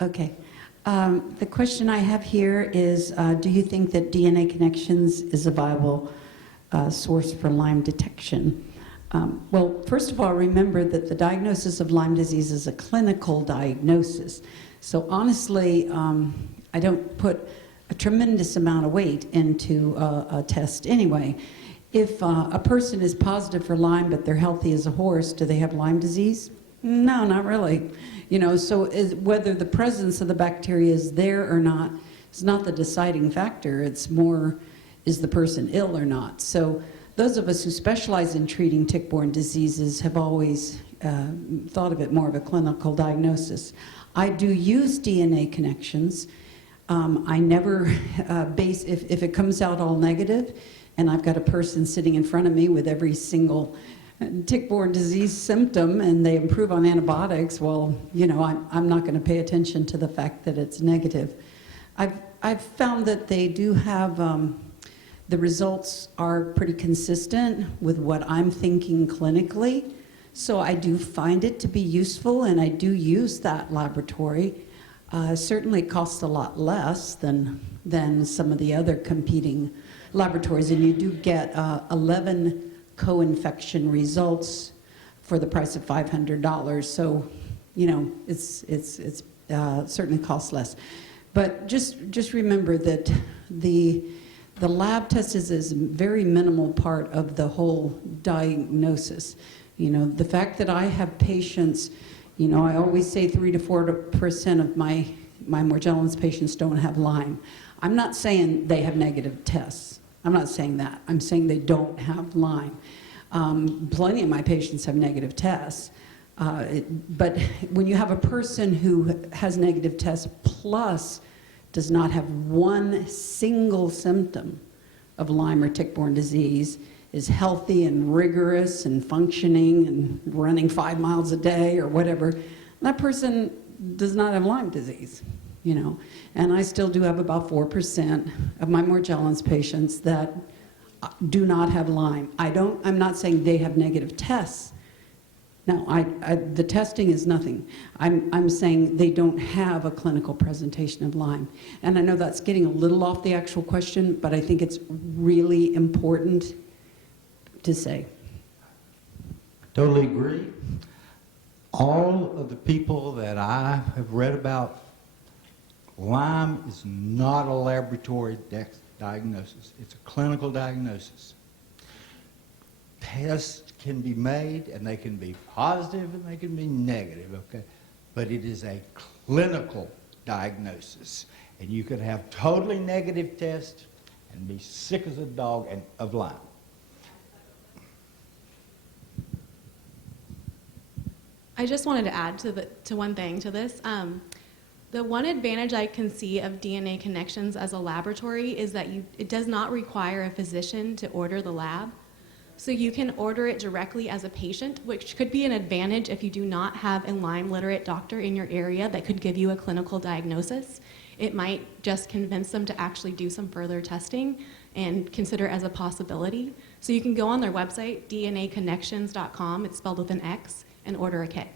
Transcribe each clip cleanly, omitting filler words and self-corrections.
Okay. The question I have here is, do you think that DNA Connections is a viable source for Lyme detection? Well, first of all, remember that the diagnosis of Lyme disease is a clinical diagnosis. So honestly, I don't put a tremendous amount of weight into a test anyway. If a person is positive for Lyme but they're healthy as a horse, do they have Lyme disease? No, not really. You know, so whether the presence of the bacteria is there or not is not the deciding factor. It's more, is the person ill or not? So those of us who specialize in treating tick-borne diseases have always thought of it more of a clinical diagnosis. I do use DNA Connections. I never base, if it comes out all negative, and I've got a person sitting in front of me with every single tick-borne disease symptom and they improve on antibiotics, well, you know, I'm not going to pay attention to the fact that it's negative. I've found that they do have, the results are pretty consistent with what I'm thinking clinically, so I do find it to be useful and I do use that laboratory. Certainly it costs a lot less than some of the other competing laboratories, and you do get 11 co-infection results for the price of $500. So, you know, it's certainly costs less. But just remember that the lab test is a very minimal part of the whole diagnosis. You know, the fact that I have patients, you know, I always say 3 to 4% of my Morgellons patients don't have Lyme. I'm not saying they have negative tests. I'm not saying that. I'm saying they don't have Lyme. Plenty of my patients have negative tests. But when you have a person who has negative tests plus does not have one single symptom of Lyme or tick-borne disease, is healthy and rigorous and functioning and running 5 miles a day or whatever, that person does not have Lyme disease. You know, and I still do have about 4% of my Morgellons patients that do not have Lyme. I'm not saying they have negative tests. No, the testing is nothing. I'm saying they don't have a clinical presentation of Lyme. And I know that's getting a little off the actual question, but I think it's really important to say. Totally agree. All of the people that I have read about, Lyme is not a laboratory diagnosis. It's a clinical diagnosis. Tests can be made, and they can be positive, and they can be negative, okay? But it is a clinical diagnosis. And you could have totally negative tests and be sick as a dog and of Lyme. I just wanted to add to one thing to this. The one advantage I can see of DNA Connections as a laboratory is that it does not require a physician to order the lab. So you can order it directly as a patient, which could be an advantage if you do not have a Lyme literate doctor in your area that could give you a clinical diagnosis. It might just convince them to actually do some further testing and consider it as a possibility. So you can go on their website, dnaconnections.com, it's spelled with an X, and order a kit.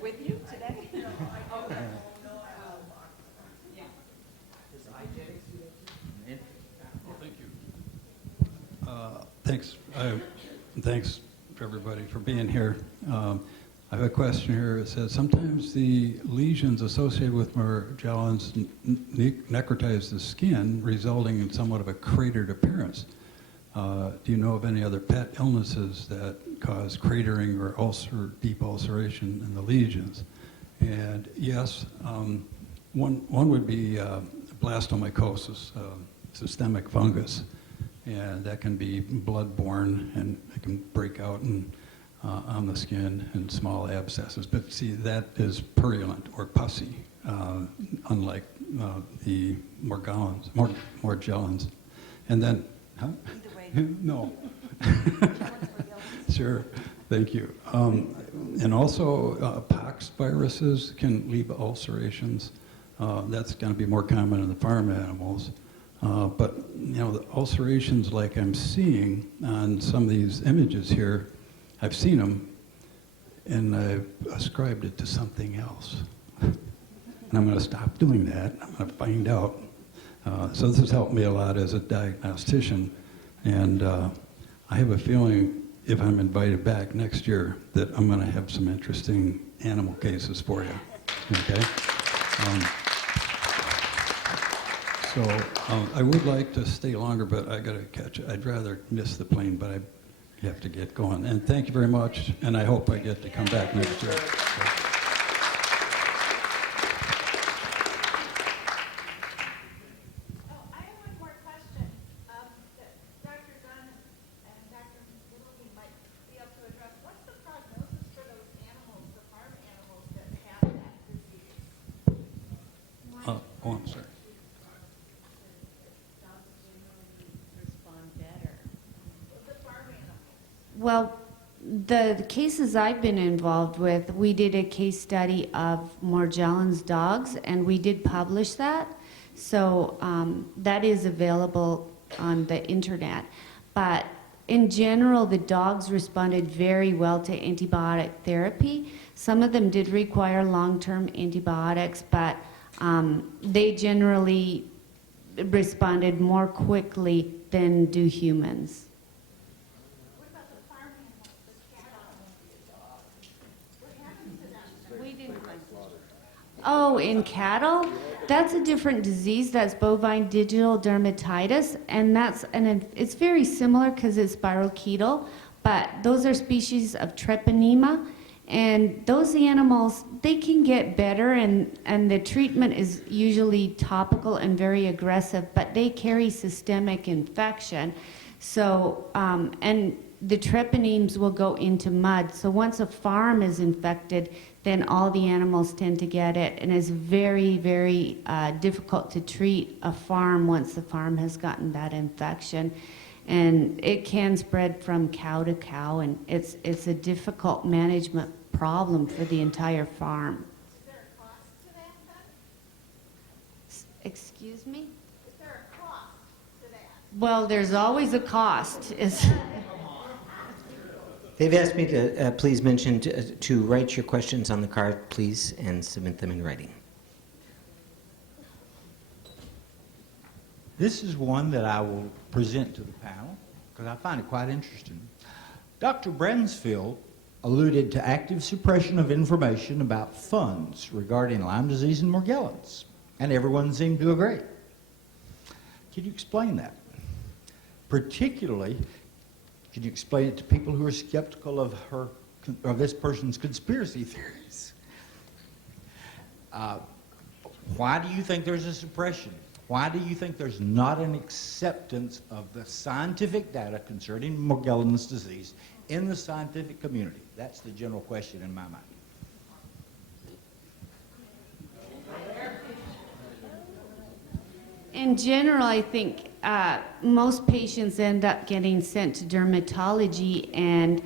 With you today? Thanks. Thanks to everybody for being here. I have a question here. It says, sometimes the lesions associated with Morgellons necrotize the skin, resulting in somewhat of a cratered appearance. Do you know of any other pet illnesses that cause cratering or deep ulceration in the lesions? And yes, one would be blastomycosis, systemic fungus, and that can be blood-borne and it can break out on the skin in small abscesses. But see, that is purulent or pussy, unlike the Morgellons. And then, huh? No. Sure, thank you. And also, pox viruses can leave ulcerations. That's going to be more common in the farm animals. But, you know, the ulcerations like I'm seeing on some of these images here, I've seen them, and I've ascribed it to something else. And I'm going to stop doing that. I'm going to find out. So this has helped me a lot as a diagnostician, and I have a feeling if I'm invited back next year that I'm going to have some interesting animal cases for you. Okay? I would like to stay longer, but I got to catch it. I'd rather miss the plane, but I have to get going. And thank you very much, and I hope I get to come back next year. I have one more question that Dr. Dunn and Dr. Middleton might be able to address. What's the prognosis for those animals, the farm animals that have that disease? Oh, I'm sorry. The farm animals. Well, the cases I've been involved with, we did a case study of Morgellons dogs, and we did publish that. So that is available on the internet. But in general, the dogs responded very well to antibiotic therapy. Some of them did require long-term antibiotics, but they generally responded more quickly than do humans. What about the farm animals, the cattle? What happens to them? We didn't Oh, in cattle, that's a different disease. That's bovine digital dermatitis, and it's very similar because it's spirochetal, but those are species of treponema, and those animals, they can get better, and the treatment is usually topical and very aggressive, but they carry systemic infection. So, and the treponemes will go into mud. So once a farm is infected, then all the animals tend to get it, and it's very, very difficult to treat a farm once the farm has gotten that infection. And it can spread from cow to cow, and it's a difficult management problem for the entire farm. Is there a cost to that then? Excuse me? Is there a cost to that? Well, there's always a cost. They've asked me to please mention to write your questions on the card, please, and submit them in writing. This is one that I will present to the panel because I find it quite interesting. Dr. Bransfield alluded to active suppression of information about funds regarding Lyme disease and Morgellons, and everyone seemed to agree. Can you explain that? Particularly, can you explain it to people who are skeptical of this person's conspiracy theories? Why do you think there's a suppression? Why do you think there's not an acceptance of the scientific data concerning Morgellons disease in the scientific community? That's the general question in my mind. In general, I think most patients end up getting sent to dermatology, and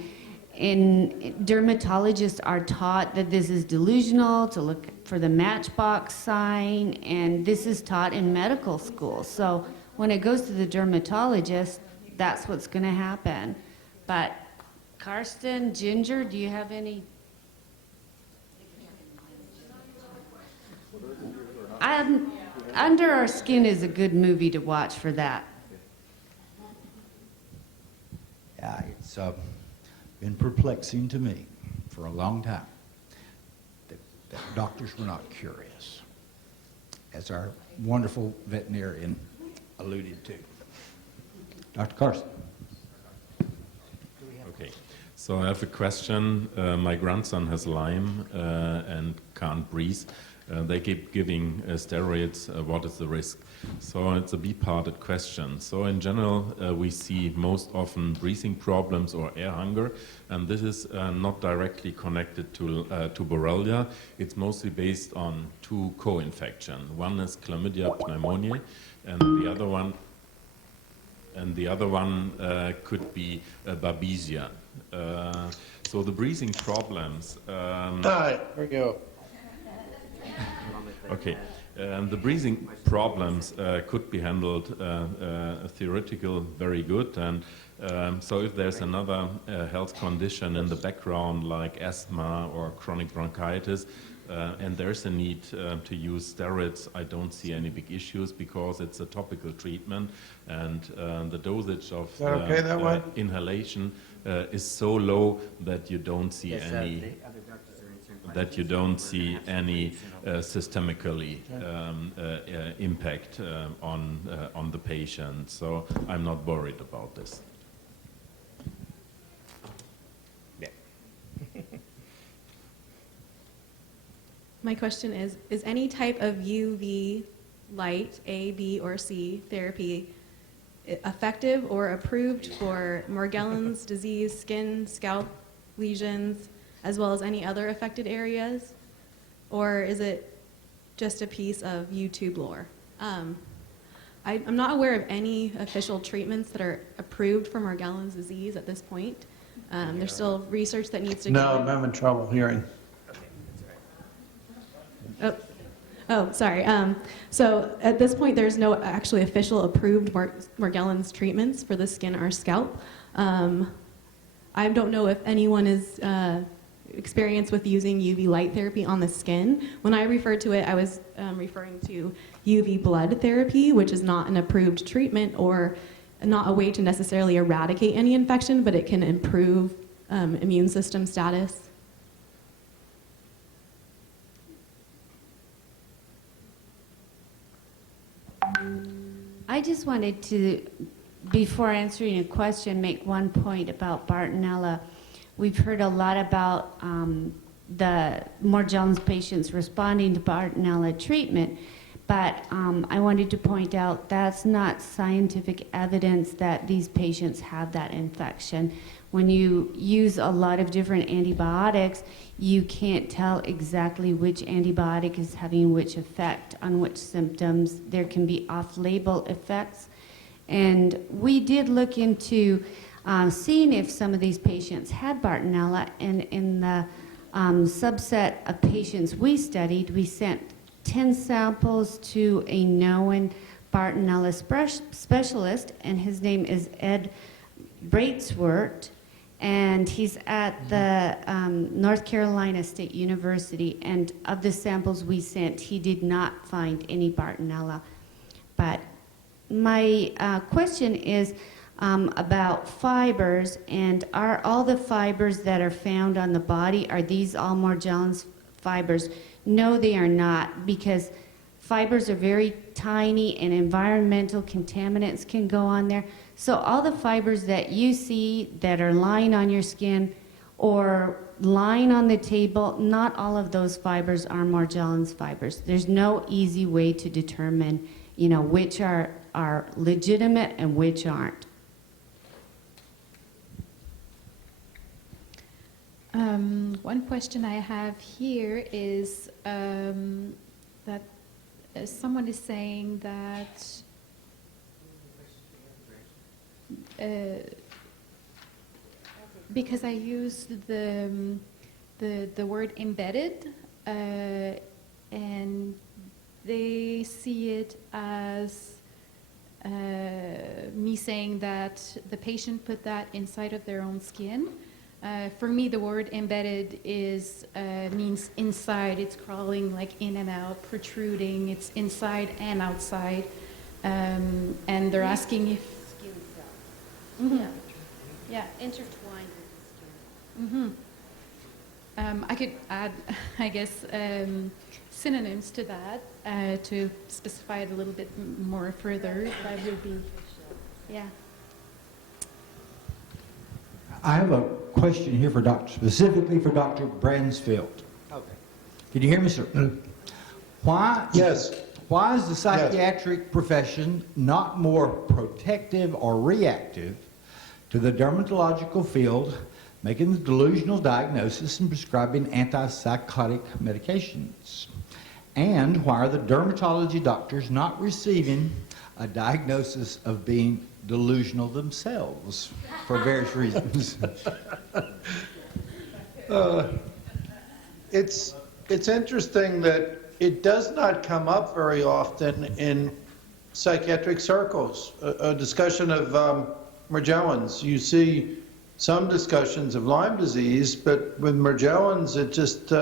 dermatologists are taught that this is delusional, to look for the matchbox sign, and this is taught in medical school. So when it goes to the dermatologist, that's what's going to happen. But Karsten, Ginger, do you have any? Under Our Skin is a good movie to watch for that. Yeah, it's been perplexing to me for a long time that doctors were not curious, as our wonderful veterinarian alluded to. Dr. Carson. Okay, so I have a question. My grandson has Lyme and can't breathe. They keep giving steroids. What is the risk? So it's a B-parted question. So in general, we see most often breathing problems or air hunger, and this is not directly connected to Borrelia. It's mostly based on two co-infections. One is Chlamydia pneumoniae, and the other one could be Babesia. So the breathing problems. Here we go. Okay, the breathing problems could be handled theoretical very good, and So if there's another health condition in the background like asthma or chronic bronchitis, and there's a need to use steroids, I don't see any big issues because it's a topical treatment, and the dosage of Is that okay that way? inhalation is so low that you don't see any systemically impact on the patient. So I'm not worried about this. My question is any type of UV light, A, B, or C therapy effective or approved for Morgellons disease, skin, scalp lesions, as well as any other affected areas? Or is it just a piece of YouTube lore? I'm not aware of any official treatments that are approved for Morgellons disease at this point. There's still research that needs to go. No, I'm having trouble hearing. Oh, sorry. So at this point, there's no actually official approved Morgellons treatments for the skin or scalp. I don't know if anyone is experienced with using UV light therapy on the skin. When I referred to it, I was referring to UV blood therapy, which is not an approved treatment or not a way to necessarily eradicate any infection, but it can improve immune system status. I just wanted to, before answering a question, make one point about Bartonella. We've heard a lot about the Morgellons patients responding to Bartonella treatment, but I wanted to point out that's not scientific evidence that these patients have that infection. When you use a lot of different antibiotics, you can't tell exactly which antibiotic is having which effect on which symptoms. There can be off-label effects. And we did look into seeing if some of these patients had Bartonella, and in the subset of patients we studied, we sent 10 samples to a known Bartonella specialist, and his name is Ed Braitswert, and he's at the North Carolina State University, and of the samples we sent, he did not find any Bartonella. But my question is about fibers, and are all the fibers that are found on the body, are these all Morgellons fibers? No, they are not, because fibers are very tiny and environmental contaminants can go on there. So all the fibers that you see that are lying on your skin or lying on the table, not all of those fibers are Morgellons fibers. There's no easy way to determine, you know, which are legitimate and which aren't. One question I have here is that someone is saying that because I used the word embedded, and they see it as me saying that the patient put that inside of their own skin. For me, the word embedded is means inside. It's crawling like in and out, protruding. It's inside and outside. And they're asking if Skin cells. Mm-hmm. Yeah, intertwined with the skin. Mm-hmm. I could add, I guess, synonyms to that to specify it a little bit more further. That would be, yeah. I have a question here for specifically for Dr. Bransfield. Okay. Can you hear me, sir? Why? Yes. Why is the psychiatric profession not more protective or reactive to the dermatological field, making the delusional diagnosis and prescribing antipsychotic medications? And why are the dermatology doctors not receiving a diagnosis of being delusional themselves for various reasons? It's interesting that it does not come up very often in psychiatric circles. A discussion of Morgellons. You see some discussions of Lyme disease, but with Morgellons, it just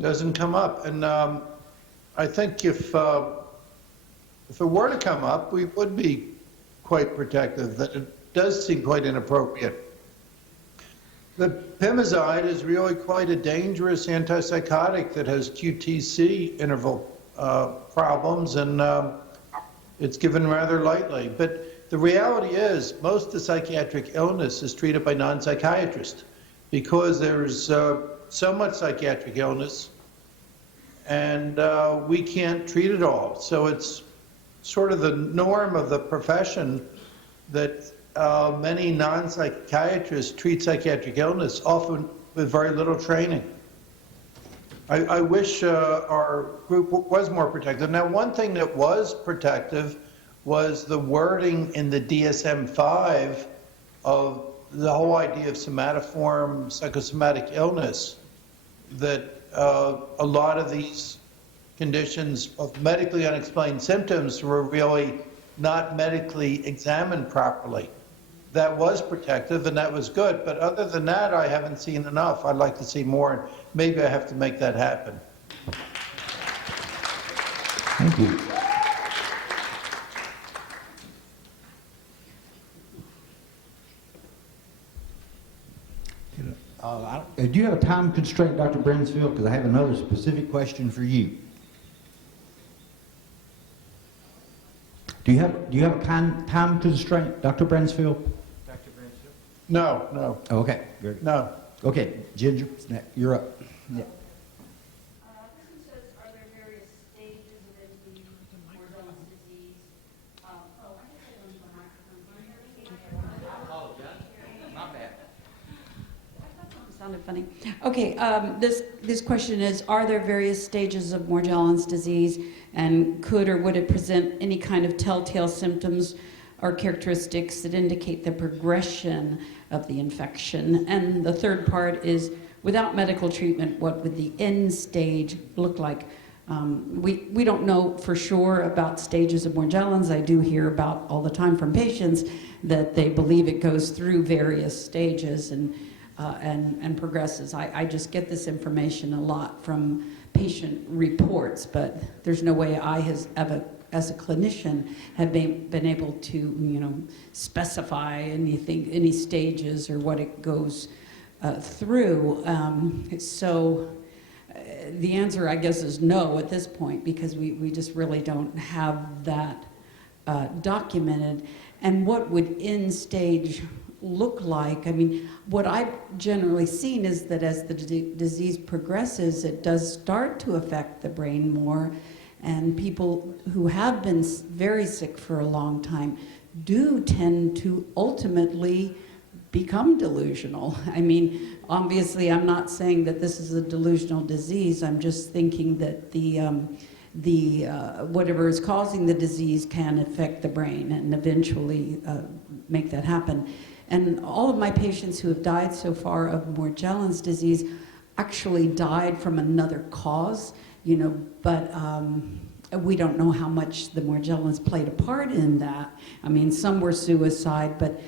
doesn't come up. And I think if it were to come up, we would be quite protective. That it does seem quite inappropriate. The pimizide is really quite a dangerous antipsychotic that has QTc interval problems, and it's given rather lightly. But the reality is, most of the psychiatric illness is treated by non-psychiatrists because there's so much psychiatric illness, and we can't treat it all. So it's sort of the norm of the profession that many non-psychiatrists treat psychiatric illness, often with very little training. I wish our group was more protective. Now, one thing that was protective was the wording in the DSM-5 of the whole idea of somatoform psychosomatic illness, that a lot of these conditions of medically unexplained symptoms were really not medically examined properly. That was protective, and that was good. But other than that, I haven't seen enough. I'd like to see more, and maybe I have to make that happen. Thank you. Do you have a time constraint, Dr. Bransfield? Because I have another specific question for you. Do you have a time constraint, Dr. Bransfield? Dr. Bransfield? No, no. Oh, okay, very good. No. Okay, Ginger, you're up. Yeah. Person says, are there various stages of the Morgellons disease? I think I apologize. My bad. Sounded funny. Okay, this question is, are there various stages of Morgellons disease, and could or would it present any kind of telltale symptoms or characteristics that indicate the progression of the infection? And the third part is, without medical treatment, what would the end stage look like? We don't know for sure about stages of Morgellons. I do hear about all the time from patients that they believe it goes through various stages and progresses. I just get this information a lot from patient reports, but there's no way I, as a clinician, have been able to, specify anything, any stages or what it goes through. So the answer, I guess, is no at this point, because we just really don't have that documented. And what would end stage look like? I mean, what I've generally seen is that as the disease progresses, it does start to affect the brain more, and people who have been very sick for a long time do tend to ultimately become delusional. I mean, obviously, I'm not saying that this is a delusional disease. I'm just thinking that the whatever is causing the disease can affect the brain and eventually make that happen. And all of my patients who have died so far of Morgellons disease actually died from another cause, but we don't know how much the Morgellons played a part in that. I mean, some were suicide, but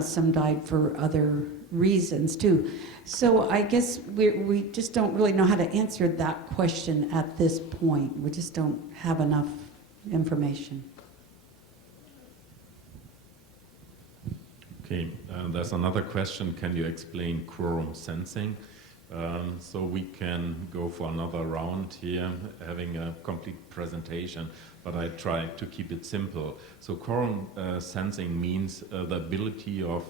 some died for other reasons too. So I guess we just don't really know how to answer that question at this point. We just don't have enough information. Okay, there's another question. Can you explain quorum sensing? So we can go for another round here, having a complete presentation, but I try to keep it simple. So quorum sensing means the ability of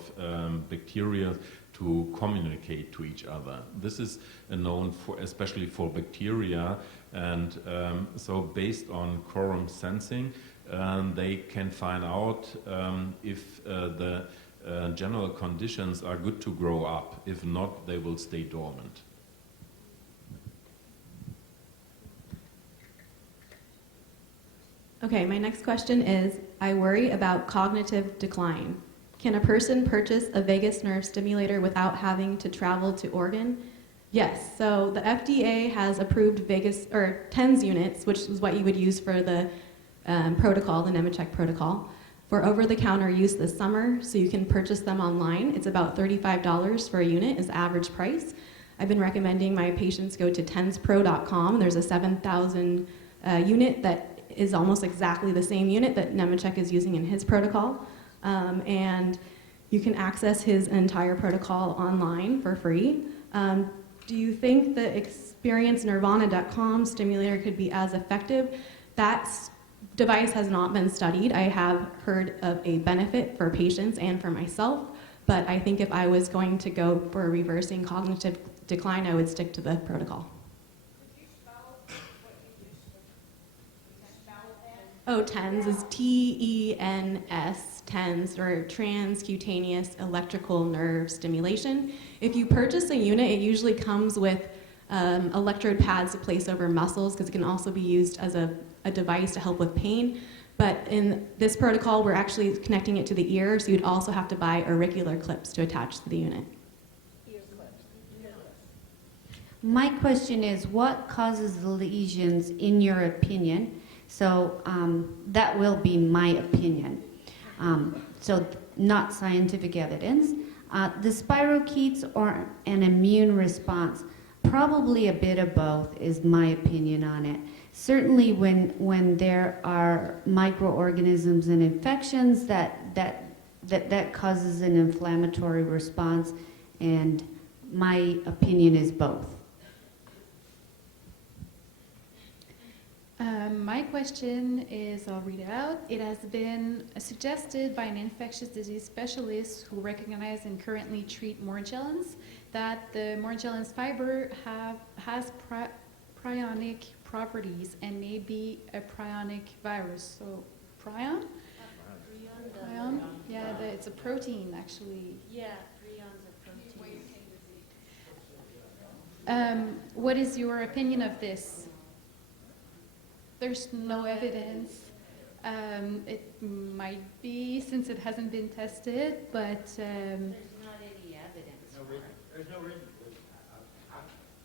bacteria to communicate to each other. This is known for, especially for bacteria, and so based on quorum sensing, they can find out if the general conditions are good to grow up. If not, they will stay dormant. Okay, my next question is, I worry about cognitive decline. Can a person purchase a vagus nerve stimulator without having to travel to Oregon? Yes, so the FDA has approved TENS units, which is what you would use for the protocol, the Nemetschek protocol. for over-the-counter use this summer, so you can purchase them online. It's about $35 for a unit is average price. I've been recommending my patients go to tenspro.com. There's a 7,000 unit that is almost exactly the same unit that Nemechek is using in his protocol. And you can access his entire protocol online for free. Do you think the experiencenirvana.com stimulator could be as effective? That device has not been studied. I have heard of a benefit for patients and for myself, but I think if I was going to go for reversing cognitive decline, I would stick to the protocol. Could you spell what you just, can you spell that? Oh, TENS is TENS, TENS, or transcutaneous electrical nerve stimulation. If you purchase a unit, it usually comes with electrode pads to place over muscles, because it can also be used as a device to help with pain. But in this protocol, we're actually connecting it to the ear, so you'd also have to buy auricular clips to attach to the unit. My question is, what causes the lesions in your opinion? So that will be my opinion. So not scientific evidence. The spirochetes or an immune response, probably a bit of both is my opinion on it. Certainly when there are microorganisms and infections, that causes an inflammatory response, and my opinion is both. My question is, I'll read it out. It has been suggested by an infectious disease specialist who recognize and currently treat Morgellons that the Morgellons fiber has prionic properties and may be a prionic virus. So prion? Prion? Yeah, it's a protein actually. Yeah, prion's a protein. What is your opinion of this? There's no evidence. It might be, since it hasn't been tested, but There's not any evidence. There's no reason.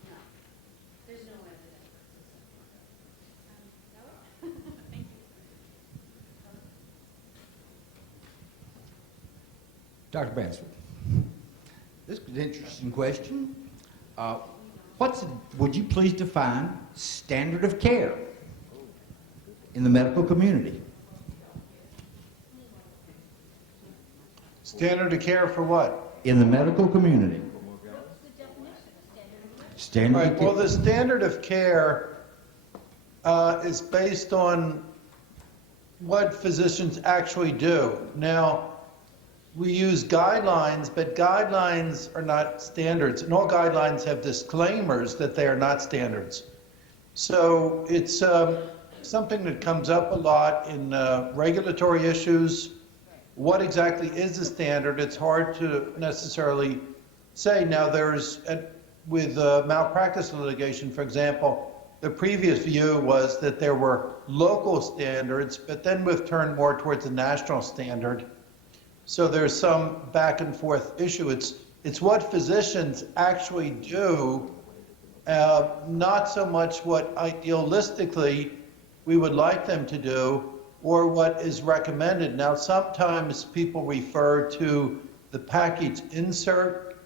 No, there's no evidence. Dr. Bransford, this is an interesting question. Would you please define standard of care in the medical community? Standard of care for what? In the medical community. Standard Right, of care. well, the standard of care is based on what physicians actually do. Now, we use guidelines, but guidelines are not standards, and all guidelines have disclaimers that they are not standards. So it's something that comes up a lot in regulatory issues. What exactly is a standard? It's hard to necessarily say. Now, with malpractice litigation, for example, the previous view was that there were local standards, but then we've turned more towards a national standard. So there's some back and forth issue. It's what physicians actually do, not so much what idealistically we would like them to do or what is recommended. Now, sometimes people refer to the package insert,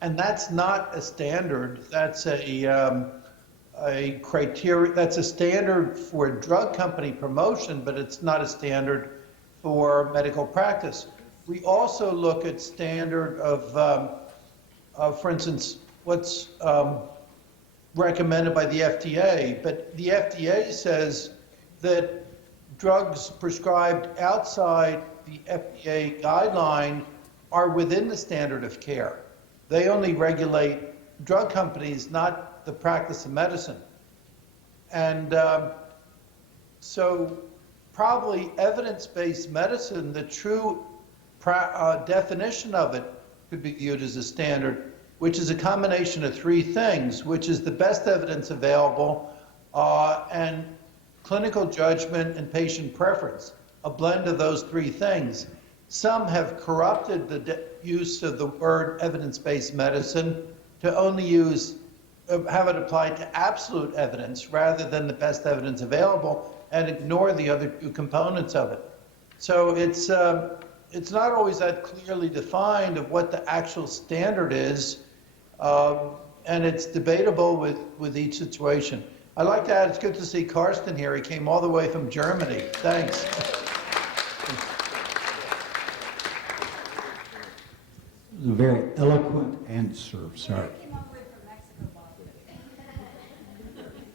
and that's not a standard. That's a criteria. That's a standard for drug company promotion, but it's not a standard for medical practice. We also look at standard of for instance, what's recommended by the FDA, but the FDA says that drugs prescribed outside the FDA guideline are within the standard of care. They only regulate drug companies, not the practice of medicine. And so probably evidence-based medicine, the true definition of it could be viewed as a standard, which is a combination of three things, which is the best evidence available and clinical judgment and patient preference, a blend of those three things. Some have corrupted the use of the word evidence-based medicine to only have it applied to absolute evidence rather than the best evidence available and ignore the other two components of it. So it's not always that clearly defined of what the actual standard is, and it's debatable with each situation. I'd like to add, it's good to see Karsten here. He came all the way from Germany. Thanks. A very eloquent answer, sir.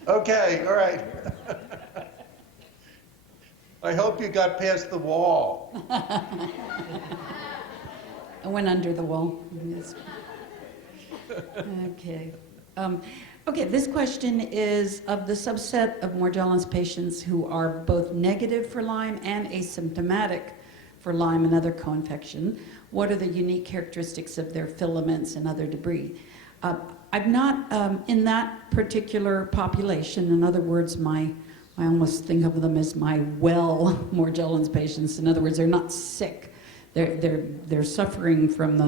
Okay, all right. I hope you got past the wall. I went under the wall. Yes. Okay. Okay, this question is of the subset of Morgellons patients who are both negative for Lyme and asymptomatic for Lyme and other co-infection. What are the unique characteristics of their filaments and other debris? I'm not in that particular population. In other words, I almost think of them as my well Morgellons patients. In other words, they're not sick. They're suffering from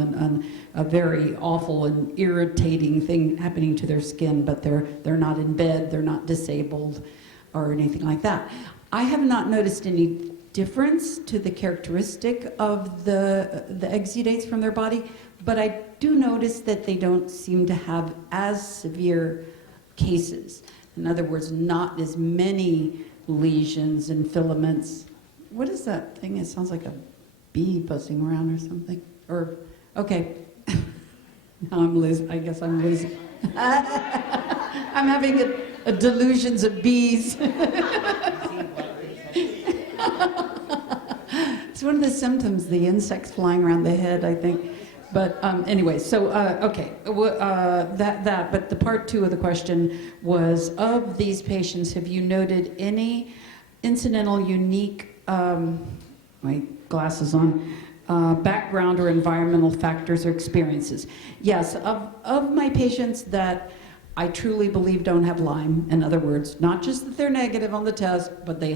a very awful and irritating thing happening to their skin, but they're not in bed, they're not disabled or anything like that. I have not noticed any difference to the characteristic of the exudates from their body, but I do notice that they don't seem to have as severe cases. In other words, not as many lesions and filaments. What is that thing? It sounds like a bee buzzing around or something. Or, okay. Now I'm losing. I guess I'm losing. I'm having a delusions of bees. It's one of the symptoms, the insects flying around the head, I think. But anyway, so, okay, but the part two of the question was, of these patients, have you noted any incidental, unique, my glasses on, background or environmental factors or experiences? Yes, of my patients that I truly believe don't have Lyme, in other words, not just that they're negative on the test, but they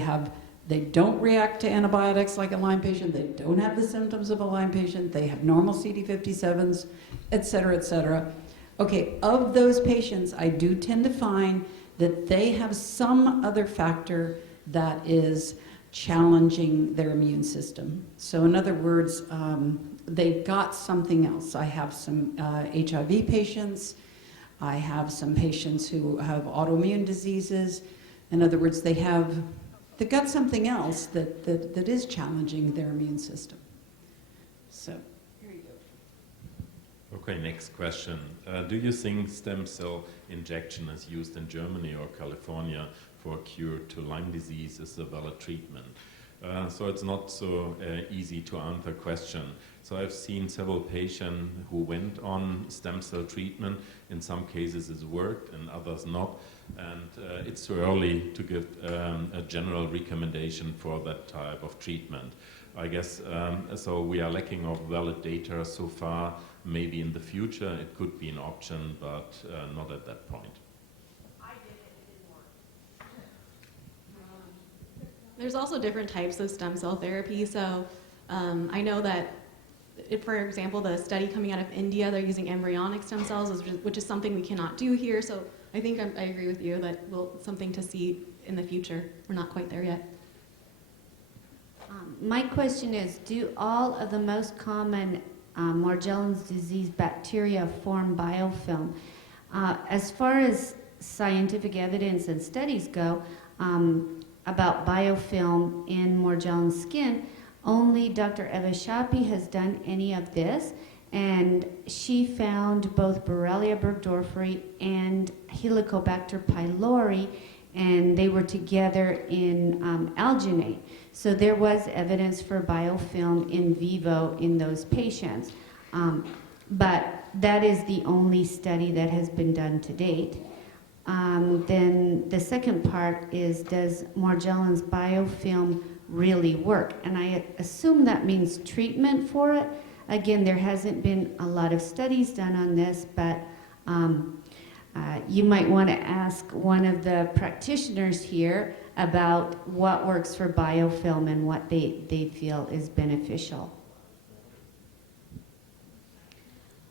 don't react to antibiotics like a Lyme patient, they don't have the symptoms of a Lyme patient, they have normal CD57s, et cetera, et cetera. Okay, of those patients, I do tend to find that they have some other factor that is challenging their immune system. So in other words, they've got something else. I have some HIV patients, I have some patients who have autoimmune diseases. In other words, they've got something else that is challenging their immune system. So, here you go. Okay, next question. Do you think stem cell injection as used in Germany or California for a cure to Lyme disease is a valid treatment? So it's not so easy to answer the question. So I've seen several patients who went on stem cell treatment. In some cases it's worked, in others not. And it's too early to give a general recommendation for that type of treatment. I guess, so we are lacking of valid data so far. Maybe in the future it could be an option, but not at that point. There's also different types of stem cell therapy. So I know that, for example, the study coming out of India, they're using embryonic stem cells, which is something we cannot do here. So I think I agree with you that something to see in the future. We're not quite there yet. My question is, do all of the most common Morgellons disease bacteria form biofilm? As far as scientific evidence and studies go, about biofilm in Morgellons skin, only Dr. Eva Shapi has done any of this, and she found both Borrelia burgdorferi and Helicobacter pylori, and they were together in alginate. So there was evidence for biofilm in vivo in those patients. But that is the only study that has been done to date. Then the second part is, does Morgellons biofilm really work? And I assume that means treatment for it. Again, there hasn't been a lot of studies done on this, but you might want to ask one of the practitioners here about what works for biofilm and what they feel is beneficial.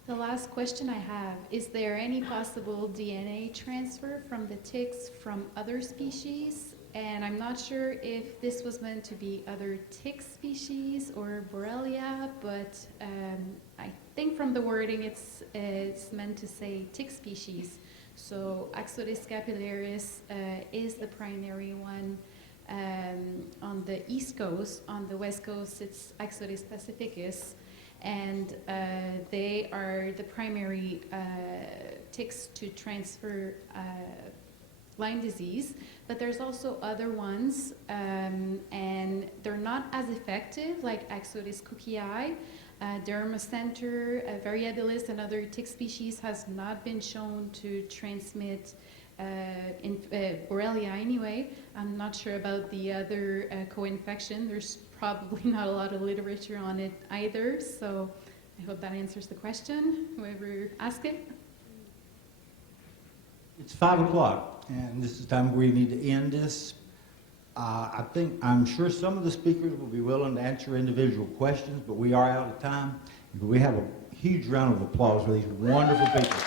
The last question I have, is there any possible DNA transfer from the ticks from other species And I'm not sure if this was meant to be other tick species or Borrelia, but I think from the wording it's meant to say tick species. So Axodes scapillaris is the primary one on the East Coast. On the West Coast, it's Axodes pacificus, and they are the primary ticks to transfer Lyme disease, but there's also other ones, and they're not as effective, like Axodes cookii. Dermacenter, variabilis, and other tick species has not been shown to transmit Borrelia anyway. I'm not sure about the other co-infection. There's probably not a lot of literature on it either, so I hope that answers the question, whoever asked it. It's 5 o'clock, and this is the time where we need to end this. I'm sure some of the speakers will be willing to answer individual questions, but we are out of time. We have a huge round of applause for these wonderful people.